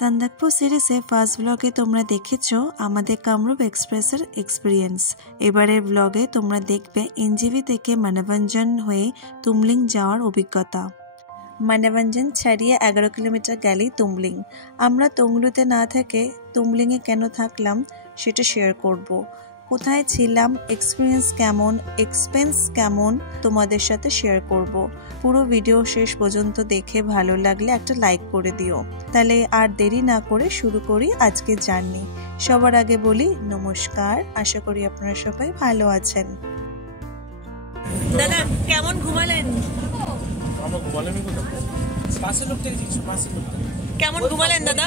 সান্দাকফু সিরিজে ফার্স্ট ব্লগে তোমরা দেখেছো আমাদের কামরূপ এক্সপ্রেসের এক্সপিরিয়েন্স। এবারের ব্লগে তোমরা দেখবে এনজেপি থেকে মানভঞ্জন হয়ে তুমলিং যাওয়ার অভিজ্ঞতা। মানভঞ্জন ছাড়িয়ে 11 কিলোমিটার গেলেই তুমলিং। আমরা তংলুতে না থেকে তুমলিংয়ে কেন থাকলাম সেটা শেয়ার করব। কোথায় ছিলাম, এক্সপিরিয়েন্স কেমন, এক্সপেন্স কেমন তোমাদের সাথে শেয়ার করব। পুরো ভিডিও শেষ পর্যন্ত দেখে ভালো লাগলে একটা লাইক করে দিও। তাহলে আর দেরি না করে শুরু করি আজকের জার্নি। সবার আগে বলি নমস্কার, আশা করি আপনারা সবাই ভালো আছেন। দাদা কেমন ঘুমালেন? কেমন ঘুমালেন দাদা?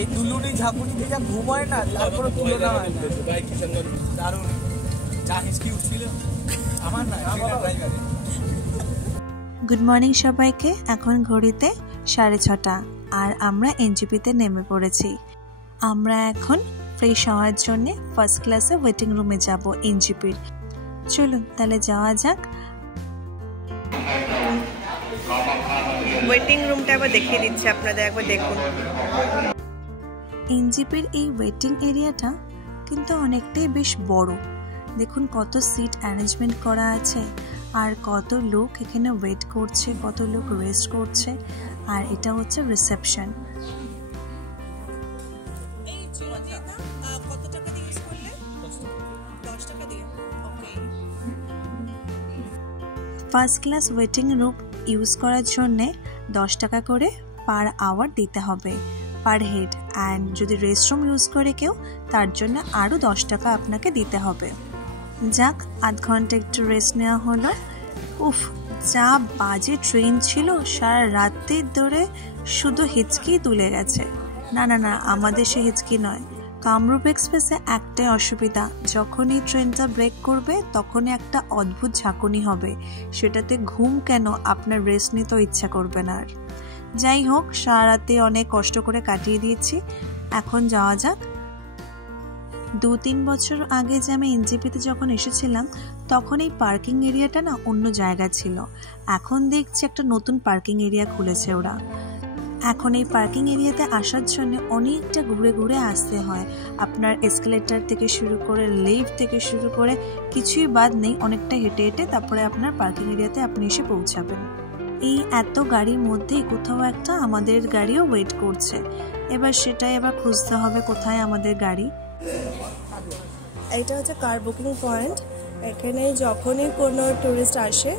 এই দুলুনি ঝাঁকুনি থেকে ঘুমায় না, তারপরে তুলনা হয় না। দারুণ যা হিসকি উঠছিল আমার না। গুড মর্নিং সবাইকে। এখন ঘড়িতে 6:30 আর আমরা এনজেপিতে নেমে পড়েছি। আমরা এখন ফ্রেশ হওয়ার জন্য ফার্স্ট ক্লাসে ওয়েটিং রুমে যাব এনজেপির। চলুন তাহলে যাওয়া যাক। ওয়েটিং রুমটা আবার দেখিয়ে দিচ্ছি আপনাদের, একবার দেখুন। এনজেপির এই ওয়েটিং এরিয়াটা কিন্তু অনেকটাই বেশ বড়। দেখুন কত সিট অ্যারেঞ্জমেন্ট করা আছে আর কত লোক এখানে ওয়েট করছে, কত লোক রেস্ট করছে। আর এটা হচ্ছে reception. First class waiting room use করার জন্য 10 টাকা করে পার আওয়ার দিতে হবে পার হেড। অ্যান্ড যদি রেস্টরুম ইউজ করে কেউ তার জন্য আরও 10 টাকা আপনাকে দিতে হবে। যাক, আধ ঘন্টা একটু রেস্ট নেওয়া হলো। উফ, যা বাজে ট্রেন ছিল, সারা রাতে ধরে শুধু হিচকি তুলে গেছে। না না না, আমাদের সে হিচকি নয়। কামরূপ এক্সপ্রেসে একটাই অসুবিধা, যখনই ট্রেনটা ব্রেক করবে তখনই একটা অদ্ভুত ঝাঁকুনি হবে। সেটাতে ঘুম কেন, আপনার রেস্ট নিতেও ইচ্ছা করবে না আর। যাই হোক, সারা রাতে অনেক কষ্ট করে কাটিয়ে দিয়েছি। এখন যাওয়া যাক। 2-3 বছর আগে যে আমি এনজেপিতে যখন এসেছিলাম তখন এই পার্কিং এরিয়াটা না অন্য জায়গা ছিল। এখন দেখছি একটা নতুন পার্কিং এরিয়া খুলেছে ওরা। এখন এই পার্কিং এরিয়াতে আসার জন্য অনেকটা ঘুরে ঘুরে আসতে হয়। আপনার এসকেলেটর থেকে শুরু করে লিফট থেকে শুরু করে কিছুই বাদ নেই, অনেকটা হেঁটে হেঁটে তারপরে আপনার পার্কিং এরিয়াতে আপনি এসে পৌঁছাবেন। এই এত গাড়ির মধ্যেই কোথাও একটা আমাদের গাড়িও ওয়েট করছে। এবার সেটাই আবার খুঁজতে হবে কোথায় আমাদের গাড়ি। এটা হচ্ছে কার বুকিং পয়েন্ট। এখানে যখনই কোনো ট্যুরিস্ট আসে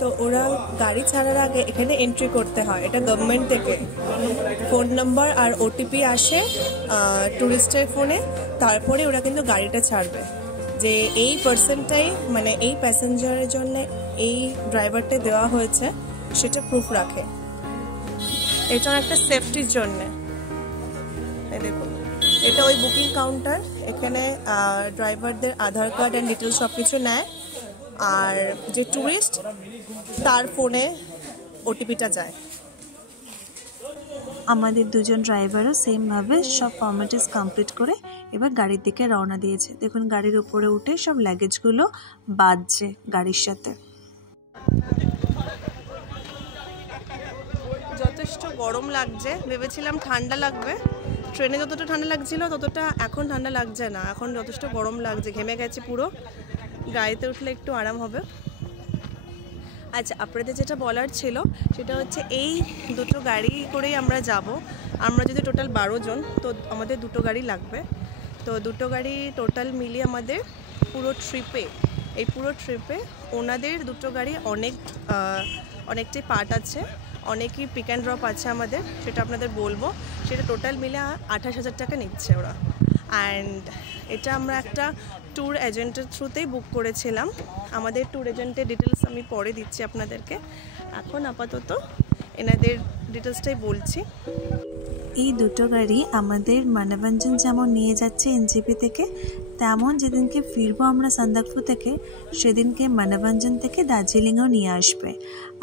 তো ওরা গাড়ি ছাড়ার আগে এখানে এন্ট্রি করতে হয়। এটা গভর্নমেন্ট থেকে ফোন নাম্বার আর ওটিপি আসে ট্যুরিস্টের ফোনে, তারপরে ওরা কিন্তু গাড়িটা ছাড়বে যে এই পার্সনটাই, মানে এই প্যাসেঞ্জারের জন্য এই ড্রাইভারটা দেওয়া হয়েছে সেটা প্রুফ রাখে। এটা একটা সেফটির জন্যে। দেখুন, এটা ওই বুকিং কাউন্টার। এখানে ড্রাইভারদের আধার কার্ড অ্যান্ড ডিটেলস সব কিছু নেয়, আর যে ট্যুরিস্ট তার ফোনে ওটিপিটা যায়। আমাদের দুজন ড্রাইভারও সেমভাবে সব ফর্মালিটিস কমপ্লিট করে এবার গাড়ির দিকে রওনা দিয়েছে। দেখুন গাড়ির উপরে উঠে সব লাগেজগুলো বাজছে গাড়ির সাথে। যথেষ্ট গরম লাগছে, ভেবেছিলাম ঠান্ডা লাগবে। ট্রেনে যতটা ঠান্ডা লাগছিল ততটা এখন ঠান্ডা লাগছে না, এখন যথেষ্ট গরম লাগছে। ঘেমে গেছে পুরো। গাড়িতে উঠলে একটু আরাম হবে। আচ্ছা, আপনাদের যেটা বলার ছিল সেটা হচ্ছে এই দুটো গাড়ি করেই আমরা যাব। আমরা যদি টোটাল 12 জন, তো আমাদের দুটো গাড়ি লাগবে। তো দুটো গাড়ি টোটাল মিলিয়ে আমাদের পুরো ট্রিপে ওনাদের দুটো গাড়ি অনেকটাই পার্ট আছে, অনেকই পিক অ্যান্ড ড্রপ আছে আমাদের, সেটা আপনাদের বলবো। সেটা টোটাল মিলে 28,000 টাকা নিচ্ছে ওরা। অ্যান্ড এটা আমরা একটা ট্যুর এজেন্টের থ্রুতেই বুক করেছিলাম। আমাদের ট্যুর এজেন্টের ডিটেলস আমি পরে দিচ্ছি আপনাদেরকে। এখন আপাতত এনাদের ডিটেলসটাই বলছি। এই দুটো গাড়ি আমাদের মানভঞ্জন যেমন নিয়ে যাচ্ছে এনজেপি থেকে, তেমন যেদিনকে ফিরবো আমরা সান্দাকফু থেকে সেদিনকে মানভঞ্জন থেকে দার্জিলিংয়েও নিয়ে আসবে।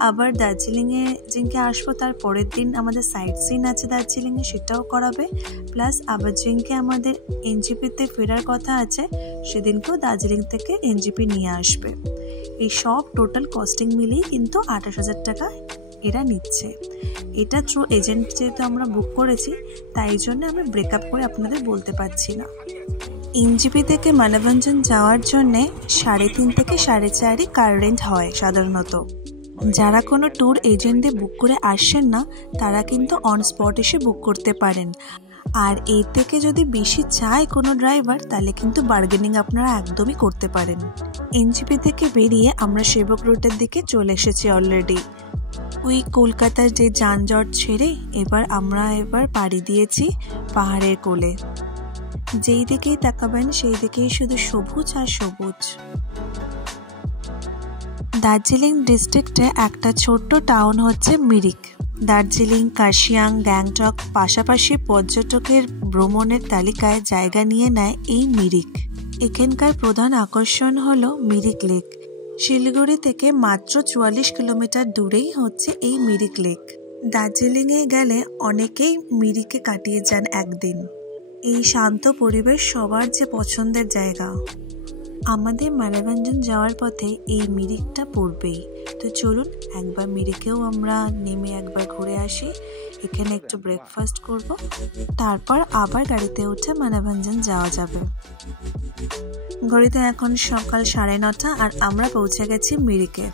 আবার দার্জিলিংয়ে যেদিনকে আসবো তার পরের দিন আমাদের সাইট সিন আছে দার্জিলিংয়ে, সেটাও করাবে। প্লাস আবার যেদিনকে আমাদের এনজেপিতে ফেরার কথা আছে সেদিনকেও দার্জিলিং থেকে এনজেপি নিয়ে আসবে। এই সব টোটাল কস্টিং মিলিয়ে কিন্তু 28,000 টাকা এরা নিচ্ছে। এটা থ্রু এজেন্ট যেহেতু আমরা বুক করেছি, তাই জন্য আমি ব্রেকআপ করে আপনাদের বলতে পারছি না। এনজেপি থেকে মানভঞ্জন যাওয়ার জন্যে 3.5 থেকে 4.5 কার রেন্ট হয় সাধারণত। যারা কোনো ট্যুর এজেন্টদের বুক করে আসছেন না, তারা কিন্তু অন স্পট এসে বুক করতে পারেন। আর এর থেকে যদি বেশি চায় কোনো ড্রাইভার, তাহলে কিন্তু বার্গেনিং আপনারা একদমই করতে পারেন। এনজেপি থেকে বেরিয়ে আমরা সেবক রোডের দিকে চলে এসেছি অলরেডি। ওই কলকাতার যে যানজট ছেড়ে আমরা পাড়ি দিয়েছি পাহাড়ের কোলে। যেই দিকেই তাকাবেন সেই দিকেই শুধু সবুজ আর সবুজ। দার্জিলিং ডিস্ট্রিক্টে একটা ছোট্ট টাউন হচ্ছে মিরিক। দার্জিলিং, কার্শিয়াং, গ্যাংটক পাশাপাশি পর্যটকের ভ্রমণের তালিকায় জায়গা নিয়ে নেয় এই মিরিক। এখানকার প্রধান আকর্ষণ হলো মিরিক লেক। শিলিগুড়ি থেকে মাত্র 44 কিলোমিটার দূরেই হচ্ছে এই মিরিক লেক। দার্জিলিংয়ে গেলে অনেকেই মিরিকে কাটিয়ে যান একদিন। এই শান্ত পরিবেশ সবার যে পছন্দের জায়গা। আমাদের মানভঞ্জন যাওয়ার পথে এই মিরিকটা পড়বেই, তো চলুন একবার মিরিকেও আমরা নেমে একবার ঘুরে আসি। এখানে একটু ব্রেকফাস্ট করব, তারপর আবার গাড়িতে উঠে মানভঞ্জন যাওয়া যাবে। ঘড়িতে এখন সকাল 9:30 আর আমরা পৌঁছে গেছি মিরিকে।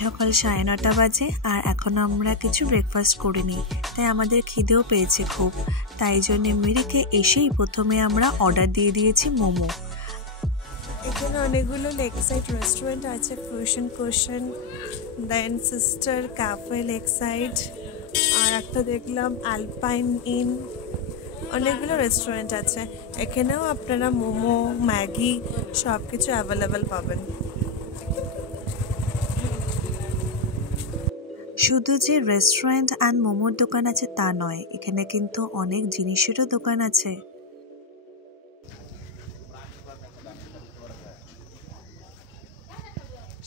সকাল 9:30 বাজে আর এখন আমরা কিছু ব্রেকফাস্ট করিনি, তাই আমাদের খিদেও পেয়েছে খুব। তাই জন্য মিরিকে এসেই প্রথমে আমরা অর্ডার দিয়ে দিয়েছি মোমো। এখানে অনেকগুলো লেক সাইড রেস্টুরেন্ট আছে, ফুশন কুশন, দেন সিস্টার ক্যাফে লেক সাইড, আর একটা দেখলাম আলপাইন ইন। অনেকগুলো রেস্টুরেন্ট আছে। এখানেও আপনারা মোমো, ম্যাগি সব কিছু অ্যাভেলেবেল পাবেন। শুধু যে রেস্টুরেন্ট অ্যান্ড মোমোর দোকান আছে তা নয়, এখানে কিন্তু অনেক জিনিসেরও দোকান আছে।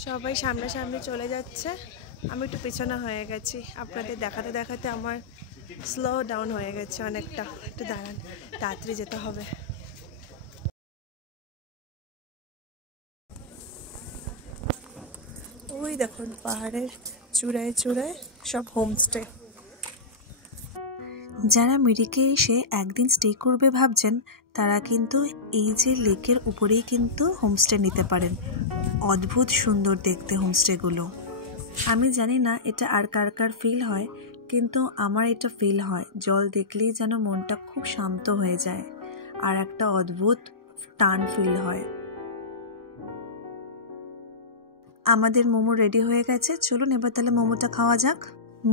সবাই সামনাসামনি চলে যাচ্ছে, আমি একটু পেছনে হয়ে গেছি। আপনাদের দেখাতে দেখাতে আমার স্লো ডাউন হয়ে গেছে অনেকটা। একটু দাঁড়ান, তাড়াতাড়ি যেতে হবে। ওই দেখুন পাহাড়ের চূড়ায় চূড়ায় সব হোমস্টে। যারা মিরিকে এসে একদিন স্টে করবে ভাবছেন, তারা কিন্তু এই যে লেকের উপরেই কিন্তু হোমস্টে নিতে পারেন। অদ্ভুত সুন্দর দেখতে হোমস্টেগুলো। আমি জানি না এটা আর কার কার ফিল হয়, কিন্তু আমার এটা ফিল হয়। জল দেখলেই যেন মনটা খুব শান্ত হয়ে যায় আর একটা অদ্ভুত টান ফিল হয়। আমাদের মোমো রেডি হয়ে গেছে, চলুন এবার তাহলে মোমোটা খাওয়া যাক।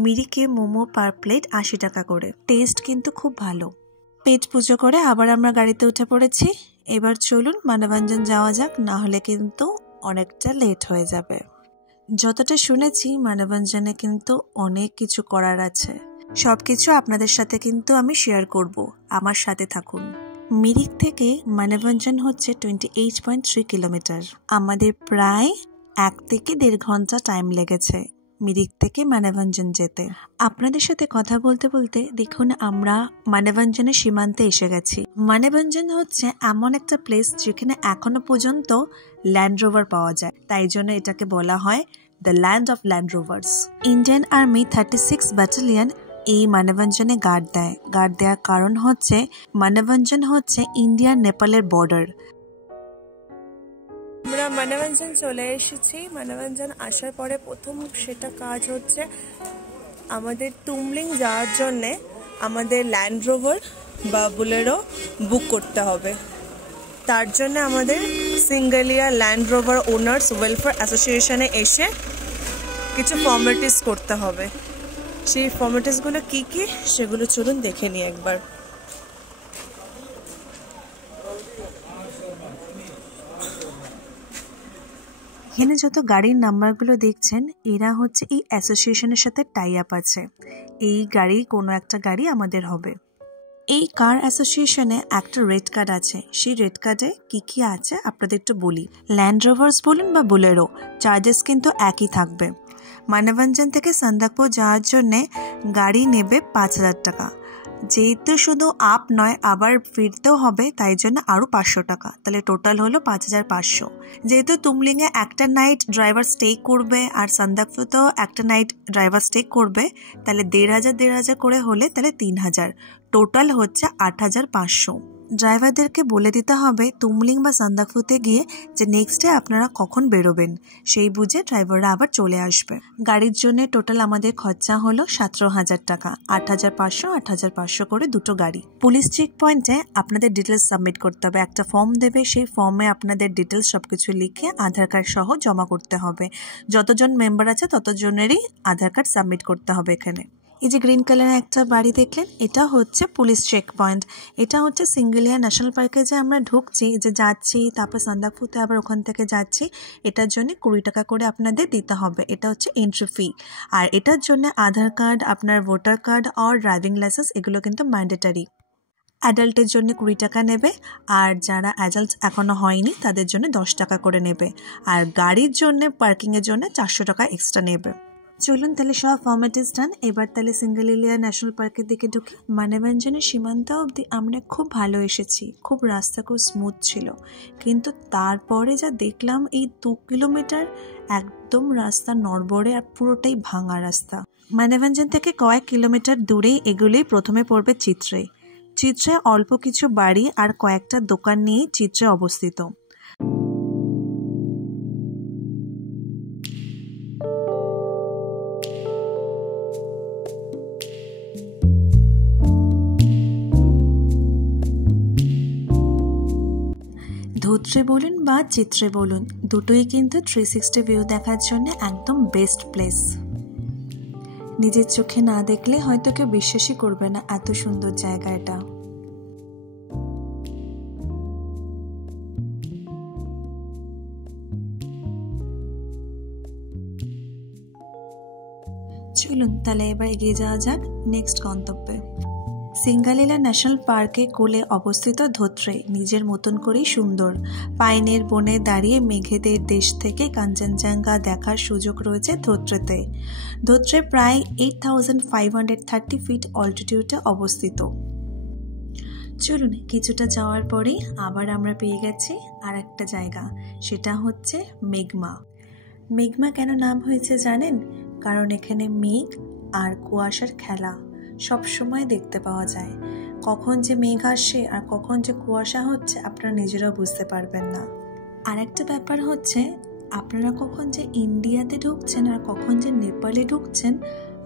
মিরিকে মোমো পার প্লেট 80 টাকা করে। টেস্ট কিন্তু খুব ভালো। পেট পুজো করে আবার আমরা গাড়িতে উঠে পড়েছি। এবার চলুন মানভঞ্জন যাওয়া যাক, না হলে কিন্তু অনেকটা লেট হয়ে যাবে। যতটা শুনেছি মানভঞ্জনে কিন্তু অনেক কিছু করার আছে। সবকিছু আপনাদের সাথে কিন্তু আমি শেয়ার করব, আমার সাথে থাকুন। মিরিক থেকে মানভঞ্জন হচ্ছে 28.3 কিলোমিটার। আমাদের প্রায় 1 থেকে 1.5 ঘন্টা টাইম লেগেছে মিরিক থেকে মানভঞ্জন যেতে। আপনাদের সাথে কথা বলতে বলতে দেখুন আমরা মানভঞ্জনের সীমান্তে এসে গেছি। মানভঞ্জন হচ্ছে এমন একটা প্লেস যেখানে এখনো পর্যন্ত ল্যান্ড রোভার পাওয়া যায়, তাই জন্য এটাকে বলা হয় the land of land rovers. Indian army 36 battalion এই মানভঞ্জনে গার্ড দেয়। গার্ড দেওয়ার কারণ হচ্ছে মানভঞ্জন হচ্ছে ইন্ডিয়া নেপালের বর্ডার। আমরা মানভঞ্জন চলে এসেছি। মানভঞ্জন আসার পরে প্রথম সেটা কাজ হচ্ছে আমাদের তুমলিং যাওয়ার জন্যে আমাদের ল্যান্ড রোভার বা বুলেরো বুক করতে হবে। তার জন্য আমাদের সিঙ্গেলিয়া ল্যান্ড রোভার ওনার্স ওয়েলফেয়ার অ্যাসোসিয়েশনে এসে কিছু ফর্মালিটিস করতে হবে। সেই ফর্মালিটিসগুলো কী কী সেগুলো চলুন দেখে নিই একবার। এখানে যত গাড়ির নাম্বারগুলো দেখছেন, এরা হচ্ছে এই অ্যাসোসিয়েশনের সাথে টাই আপ আছে। এই গাড়ি কোনো একটা গাড়ি আমাদের হবে। এই কার অ্যাসোসিয়েশনে একটা রেড কার্ড আছে। সেই রেড কার্ডে কি কি আছে আপনাদের একটু বলি। ল্যান্ড রোভার্স বলুন বা বুলেরো, চার্জেস কিন্তু একই থাকবে। মানভঞ্জন থেকে সন্দাকপুর যাওয়ার জন্যে গাড়ি নেবে 5,000 টাকা। যেহেতু শুধু আপ নয় আবার ফিরতেও হবে, তাই জন্য আরও 500 টাকা, তাহলে টোটাল হলো 5500। যেহেতু তুমলিংয়ে একটা নাইট ড্রাইভার স্টে করবে আর সান্দাকফুতেও একটা নাইট ড্রাইভার স্টে করবে, তাহলে 1500 করে হলে তাহলে 3000, টোটাল হচ্ছে 8500। ড্রাইভারদেরকে বলে দিতে হবে তুমলিং বা সান্দাকফুতে গিয়ে যে নেক্সট ডে আপনারা কখন বেরোবেন, সেই বুঝে ড্রাইভাররা আবার চলে আসবে। গাড়ির জন্য টোটাল আমাদের খরচা হলো 17000 টাকা, 8500 8500 করে দুটো গাড়ি। পুলিশ চেক পয়েন্টে আপনাদের ডিটেলস সাবমিট করতে হবে, একটা ফর্ম দেবে, সেই ফর্মে আপনাদের ডিটেলস সবকিছু লিখে আধার কার্ড সহ জমা করতে হবে। যতজন মেম্বার আছে ততজনেরই আধার কার্ড সাবমিট করতে হবে। এখানে এই যে গ্রিন কালারের একটা বাড়ি দেখলেন, এটা হচ্ছে পুলিশ চেক পয়েন্ট। এটা হচ্ছে সিঙ্গেলিয়া ন্যাশনাল পার্কে যে আমরা ঢুকছি, যে যাচ্ছি, তারপর সান্দাকফুতে আবার ওখান থেকে যাচ্ছি, এটার জন্য 20 টাকা করে আপনাদের দিতে হবে। এটা হচ্ছে এন্ট্রি ফি। আর এটার জন্য আধার কার্ড, আপনার ভোটার কার্ড আর ড্রাইভিং লাইসেন্স এগুলো কিন্তু ম্যান্ডেটারি। অ্যাডাল্টের জন্য 20 টাকা নেবে, আর যারা অ্যাডাল্ট এখনও হয়নি তাদের জন্য 10 টাকা করে নেবে, আর গাড়ির জন্য পার্কিংয়ের জন্য 400 টাকা এক্সট্রা নেবে। চলুন তাহলে সব ফর্মালিটিস ডান, এবার তাহলে সিঙ্গেলিয়া ন্যাশনাল পার্কের দিকে ঢুকি। মানভঞ্জনের সীমান্ত অবধি আমরা খুব ভালো এসেছি, খুব রাস্তা খুব স্মুথ ছিল, কিন্তু তারপরে যা দেখলাম এই 2 কিলোমিটার একদম রাস্তা নড়বড়ে আর পুরোটাই ভাঙা রাস্তা। মানভঞ্জন থেকে কয়েক কিলোমিটার দূরেই এগুলোই প্রথমে পড়বে চিত্রে। চিত্রে অল্প কিছু বাড়ি আর কয়েকটা দোকান নিয়েই চিত্রে অবস্থিত। ধোত্রে বলুন বা চিত্রে বলুন, দুটোই কিন্তু 360 ভিউ দেখার জন্য একদম বেস্ট প্লেস। নিজের চোখে না দেখলে হয়তো কেউ বিশ্বাসই করবে না এত সুন্দর জায়গা এটা। চলুন তাহলে এবার এগিয়ে যাওয়া যাক নেক্সট গন্তব্যে। সিঙ্গালিলা ন্যাশনাল পার্কে কোলে অবস্থিত ধোত্রে নিজের মতন করেই সুন্দর। পাইনের বনে দাঁড়িয়ে মেঘেদের দেশ থেকে কাঞ্চনজঙ্ঘা দেখার সুযোগ রয়েছে ধোত্রেতে। ধোত্রে প্রায় 8530 ফিট অল্টিটিউডে অবস্থিত। চলুন কিছুটা যাওয়ার পরেই আবার আমরা পেয়ে গেছি আর একটা জায়গা, সেটা হচ্ছে মেঘমা। মেঘমা কেন নাম হয়েছে জানেন? কারণ এখানে মেঘ আর কুয়াশার খেলা সব সময় দেখতে পাওয়া যায়। কখন যে মেঘ আসে আর কখন যে কুয়াশা হচ্ছে আপনারা নিজেরাও বুঝতে পারবেন না। আর একটা ব্যাপার হচ্ছে, আপনারা কখন যে ইন্ডিয়াতে ঢুকছেন আর কখন যে নেপালে ঢুকছেন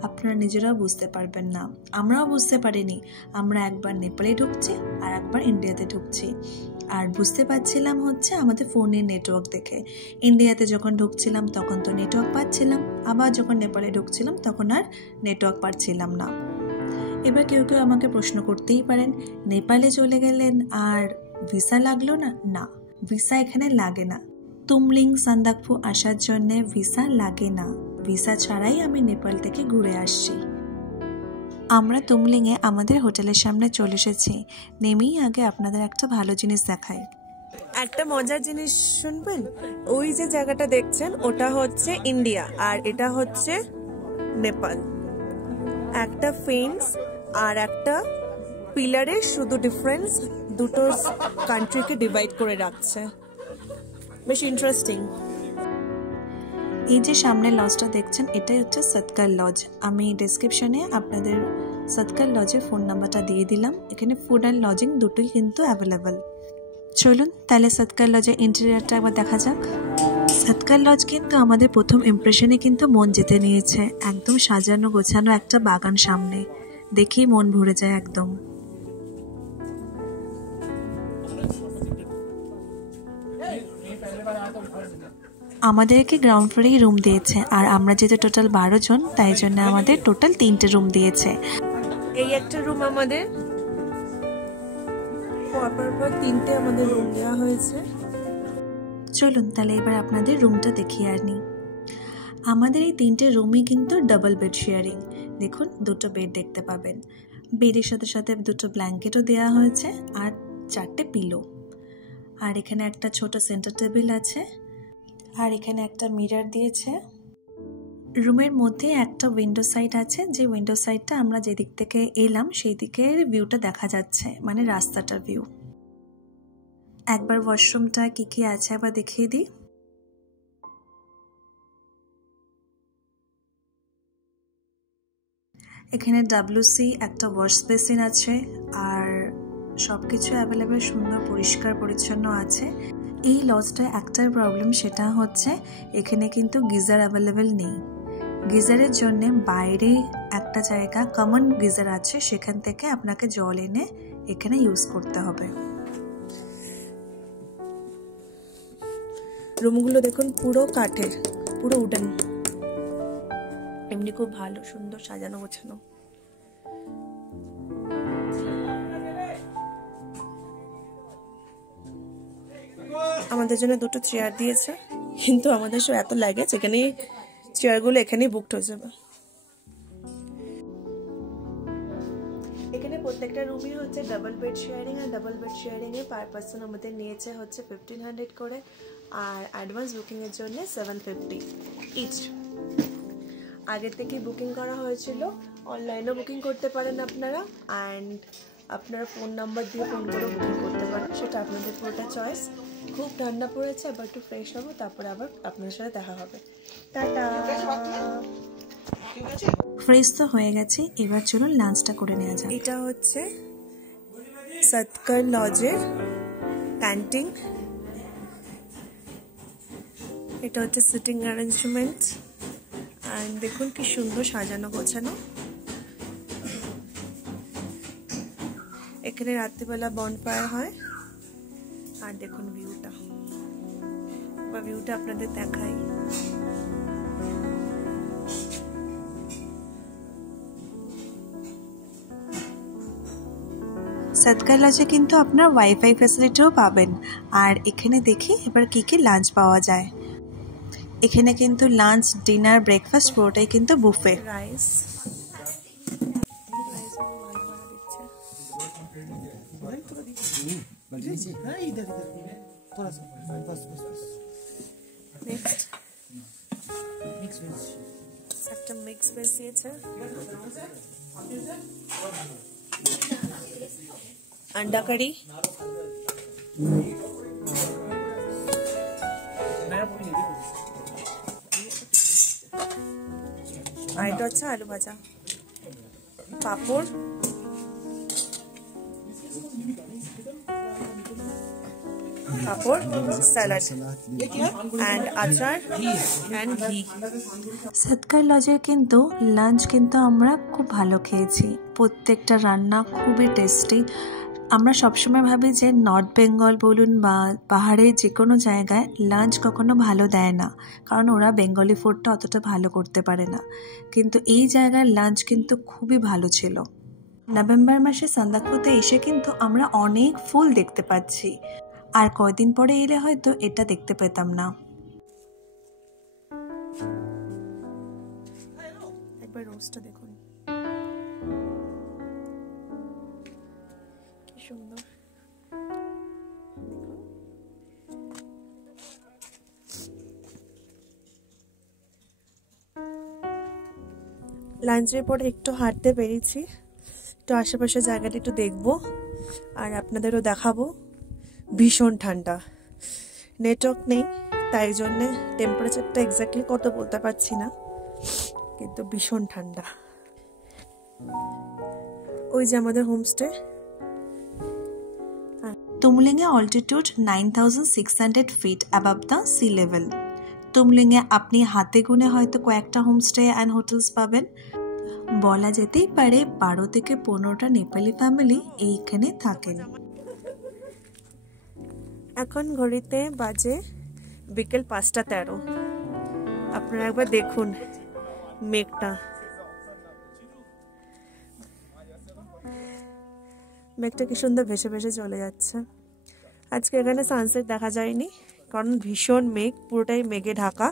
আপনারা নিজেরাও বুঝতে পারবেন না। আমরাও বুঝতে পারিনি, আমরা একবার নেপালে ঢুকছি আর একবার ইন্ডিয়াতে ঢুকছি। আর বুঝতে পারছিলাম হচ্ছে আমাদের ফোনের নেটওয়ার্ক দেখে। ইন্ডিয়াতে যখন ঢুকছিলাম তখন তো নেটওয়ার্ক পাচ্ছিলাম, আবার যখন নেপালে ঢুকছিলাম তখন আর নেটওয়ার্ক পাচ্ছিলাম না। এবার কেউ কেউ আমাকে প্রশ্ন করতেই পারেন, নেপালে চলে গেলেন আর ভিসা লাগলো না? না, ভিসা এখানে লাগে না। তুমলিং সান্দাকফু আসার জন্য ভিসা লাগে না, ভিসা ছাড়াই আমি নেপাল থেকে ঘুরে আসছি। আমরা তুমলিংয়ে আমাদের হোটেলের সামনে চলে এসেছি। নেমেই আগে আপনাদের একটা ভালো জিনিস দেখাই। একটা মজার জিনিস শুনবেন, ওই যে জায়গাটা দেখছেন ওটা হচ্ছে ইন্ডিয়া আর এটা হচ্ছে নেপাল। একটা ফেন্স আর একটা পিলারের শুধু ডিফারেন্স দুটো কান্ট্রিকে ডিভাইড করে রাখছে। বেশ ইন্টারেস্টিং। এই যে সামনের লজটা দেখছেন এটাই হচ্ছে সৎকার লজ। আমি ডেসক্রিপশনে আপনাদের সৎকার লজের ফোন নাম্বারটা দিয়ে দিলাম। এখানে ফুড অ্যান্ড লজিং দুটোই কিন্তু অ্যাভেলেবেল। চলুন তাহলে সৎকার লজের ইন্টেরিয়ারটা একবার দেখা যাক। সৎকার লজ কিন্তু আমাদের প্রথম ইমপ্রেশনে কিন্তু মন জিতে নিয়েছে। একদম সাজানো গোছানো একটা বাগান সামনে, দেখেই মন ভরে যায় একদম। আমাদেরকে গ্রাউন্ড ফ্লোরেই রুম দিয়েছে, আর আমরা যেহেতু টোটাল 12 জন তাই জন্য আমাদের টোটাল 3টে রুম দিয়েছে। এই একটা রুম আমাদের, পরপর 3টে আমাদের রুম দেওয়া হয়েছে। চলুন তাহলে এবার আপনাদের রুমটা দেখিয়ে আর নিই। আমাদের এই 3টে রুমই কিন্তু ডাবল বেড শেয়ারিং। দেখুন 2টো বেড দেখতে পাবেন, বেডের সাথে সাথে 2টো ব্ল্যাঙ্কেটও দেওয়া হয়েছে আর 4টে পিলো। আর এখানে একটা ছোট সেন্টার টেবিল আছে, আর এখানে একটা মিরর দিয়েছে। রুমের মধ্যে একটা উইন্ডো সাইড আছে, যে উইন্ডো সাইডটা আমরা যেদিক থেকে এলাম সেই দিকের ভিউটা দেখা যাচ্ছে, মানে রাস্তাটার ভিউ। একবার ওয়াশরুমটা কি কি আছে একবার দেখিয়ে দিই। এখানে WC একটা ওয়াশ বেসিন আছে, আর সব কিছু অ্যাভেলেবেল, সুন্দর পরিষ্কার পরিচ্ছন্ন আছে। এই লজটার একটাই প্রবলেম, সেটা হচ্ছে এখানে কিন্তু গিজার অ্যাভেলেবেল নেই। গিজারের জন্য বাইরে একটা জায়গা কমন গিজার আছে, সেখান থেকে আপনাকে জল এনে এখানে ইউজ করতে হবে। রুমগুলো দেখুন পুরো কাঠের, পুরো উডেন, এমনি খুব ভালো সুন্দর সাজানো গোছানো। আমাদের জন্য দুটো চেয়ার দিয়েছে, কিন্তু আমাদের সব এত লাগে যেখানে চেয়ারগুলো এখানেই বুকড হয়ে যাবে। এখানে প্রত্যেকটা রুমই হচ্ছে ডাবল বেড শেয়ারিং, আর ডাবল বেড শেয়ারিং এ পার পার্সন আমাদের নিয়েছে হচ্ছে 1500 করে, আর অ্যাডভান্স বুকিং এর জন্য 750 ইচ। আগে থেকে বুকিং করা হয়েছিল, অনলাইনেও বুকিং করতে পারেন আপনারা, অ্যান্ড আপনারা ফোন নাম্বার দিয়ে ফোন করে বুকিং করতে পারেন, সেটা আপনাদের পুরোটা চয়েস। খুব ঠান্ডা পড়েছে, আবার একটু ফ্রেশ হবো, তারপরে আবার আপনাদের সাথে দেখা হবে। টাটা। ফ্রেশ তো হয়ে গেছে, এবার চলুন লাঞ্চটা করে নেওয়া যাক। এটা হচ্ছে সৎকার লজের ক্যান্টিন, এটা হচ্ছে সিটিং অ্যারেঞ্জমেন্ট, অ্যান্ড দেখুন কি সুন্দর সাজানো গোছানো। এখানে রাত্রিবেলা বনফায়ার হয়, আর দেখুন ভিউটা, বা ভিউটা আপনাদের দেখাই। সৎকার লজে কিন্তু আপনার ওয়াইফাই ফ্যাসিলিটিও পাবেন। আর এখানে দেখি এবার কি কি লাঞ্চ পাওয়া যায়। এখানে কিন্তু লাঞ্চ, ডিনার, ব্রেকফাস্ট পুরোটাই কিন্তু বুফে। রাইস একটা মিক্স ভেজ দিয়েছে, अंडा करी, आइटा अच्छा आलू भाजा, पापड़, सैलाड एंड अचार एंड घी। সৎকার লজে কিন্তু লাঞ্চ কিন্তু আমরা খুব ভালো খেয়েছি, প্রত্যেকটা রান্না খুবই টেস্টি। আমরা সবসময় ভাবি যে নর্থ বেঙ্গল বলুন বা পাহাড়ের যে কোনো জায়গায় লাঞ্চ কখনো ভালো দেয় না, কারণ ওরা বেঙ্গলি ফুডটা অতটা ভালো করতে পারে না, কিন্তু এই জায়গার লাঞ্চ কিন্তু খুবই ভালো ছিল। নভেম্বর মাসে সান্দাকফুতে এসে কিন্তু আমরা অনেক ফুল দেখতে পাচ্ছি, আর কয়দিন পরে এলে হয়তো এটা দেখতে পেতাম না। একবার রোস্টটা দেখুন কি সুন্দর। লাঞ্চের পরে একটু হাঁটতে বেরিয়েছি, একটু আশেপাশে জায়গাটা একটু দেখবো আর আপনাদেরও দেখাবো। ভীষণ ঠান্ডা, নেটওয়ার্ক নেই, তাই জন্যে টেম্পারেচারটা এক্স্যাক্টলি কত বলতে পারছি না, কিন্তু ভীষণ ঠান্ডা। ওই যে আমাদের হোমস্টে। তুমলিংয়ে altitude 9600 feet above the sea level. তুমলিংয়ে আপনি হাতে গুনে হয়তো কয়েকটা হোমস্টে অ্যান্ড হোটেলস পাবেন। বলা যেতেই পারে 12 থেকে 15টা নেপালি ফ্যামিলি এইখানে থাকেন। এখন ঘড়িতে বাজে বিকেল 5:13। আপনারা একবার দেখুন মেঘটা, মেঘটা কি সুন্দর ভেসে ভেসে চলে যাচ্ছে। আজকে এখানে সানসেট দেখা যায়নি, কারণ ভীষণ মেঘ, পুরোটাই মেঘে ঢাকা,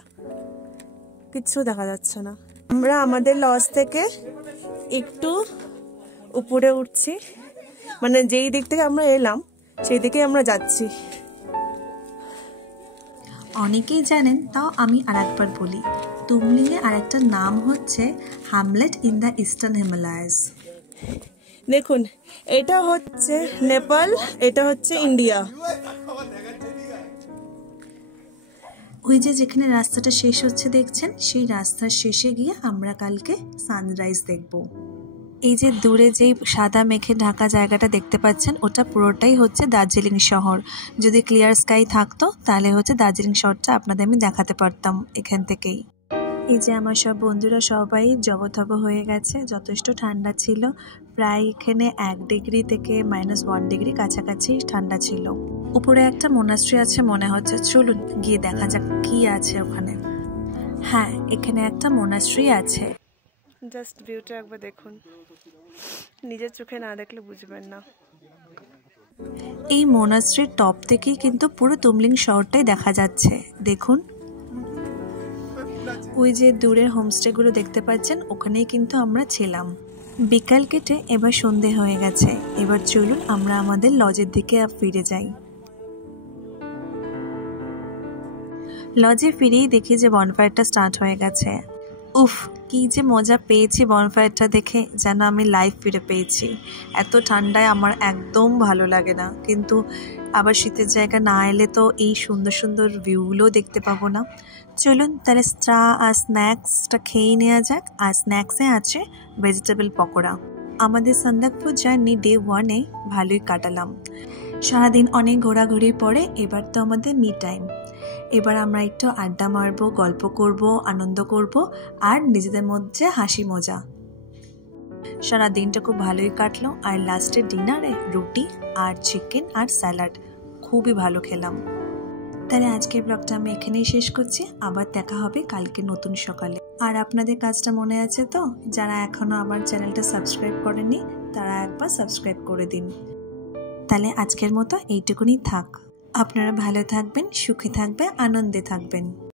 কিচ্ছু দেখা যাচ্ছে না। আমরা আমাদের লজ থেকে একটু উপরে উঠছি, মানে যেই দিক থেকে আমরা এলাম সেই দিকে আমরা যাচ্ছি। অনেকেই জানেন, তাও আমি আরেকবার বলি, তুমলিংয়ে আরেকটা নাম হচ্ছে Hamlet in the eastern Himalayas. দেখুন, এটা হচ্ছে নেপাল, এটা হচ্ছে ইন্ডিয়া। ওই যে যেখানে রাস্তাটা শেষ হচ্ছে দেখছেন, সেই রাস্তার শেষে গিয়ে আমরা কালকে সানরাইজ দেখব। এই যে দূরে যেই সাদা মেঘে ঢাকা জায়গাটা দেখতে পাচ্ছেন, ওটা পুরোটাই হচ্ছে দার্জিলিং শহর। যদি ক্লিয়ার স্কাই থাকতো তাহলে হচ্ছে দার্জিলিং শহরটা আপনাদের আমি দেখাতে পারতাম এখান থেকেই। এই যে আমার সব বন্ধুরা সবাই জবথব হয়ে গেছে, যথেষ্ট ঠান্ডা ছিল, প্রায় এখানে 1 ডিগ্রি থেকে -1 ডিগ্রি কাছাকাছি ঠান্ডা ছিল। উপরে একটা মোনাস্ট্রি আছে মনে হচ্ছে, চলুন গিয়ে দেখা যাক কি আছে ওখানে। হ্যাঁ, এখানে একটা মোনাস্ট্রি আছে। জাস্ট ভিউটা একবার দেখুন, নিজের চোখে না দেখলে বুঝবেন না। এই মোনাস্ট্রির টপ থেকেই কিন্তু পুরো তুমলিং শহরটাই দেখা যাচ্ছে। দেখুন, ওই যে দূরের হোমস্টেগুলো দেখতে পাচ্ছেন, ওখানেই কিন্তু আমরা ছিলাম। বিকাল কেটে এবার সন্ধে হয়ে গেছে। এবার চলুন আমরা আমাদের লজের দিকে ফিরে যাই। লজে ফিরেই দেখি যে বনফায়ারটা স্টার্ট হয়ে গেছে। উফ, কি যে মজা পেয়েছি বনফায়ারটা দেখে, যেন আমি লাইফ ফিরে পেয়েছি। এত ঠান্ডায় আমার একদম ভালো লাগে না, কিন্তু আবার শীতের জায়গা না এলে তো এই সুন্দর সুন্দর ভিউগুলোও দেখতে পাবো না। চলুন তাহলে চা আর স্ন্যাক্সটা খেয়ে নেওয়া যাক। আর স্ন্যাক্সে আছে ভেজিটেবল পকোড়া। আমাদের সন্দাকপুর জার্নি ডে 1-এ ভালোই কাটালাম। সারাদিন অনেক ঘোরাঘুরির পরে এবার তো আমাদের মি টাইম। এবার আমরা একটু আড্ডা মারবো, গল্প করব, আনন্দ করব আর নিজেদের মধ্যে হাসি মজা। সারা দিনটা খুব ভালোই কাটলো। আর লাস্টে ডিনারে রুটি আর চিকেন আর স্যালাড খুবই ভালো খেলাম। তাহলে আজকের ব্লগটা আমি এখানেই শেষ করছি। আবার দেখা হবে কালকে নতুন সকালে। আর আপনাদের কাজটা মনে আছে তো? যারা এখনো আমার চ্যানেলটা সাবস্ক্রাইব করেননি তারা একবার সাবস্ক্রাইব করে দিন। তাহলে আজকের মতো এইটুকুনি থাক। আপনারা ভালো থাকবেন, সুখে থাকবেন, আনন্দে থাকবেন।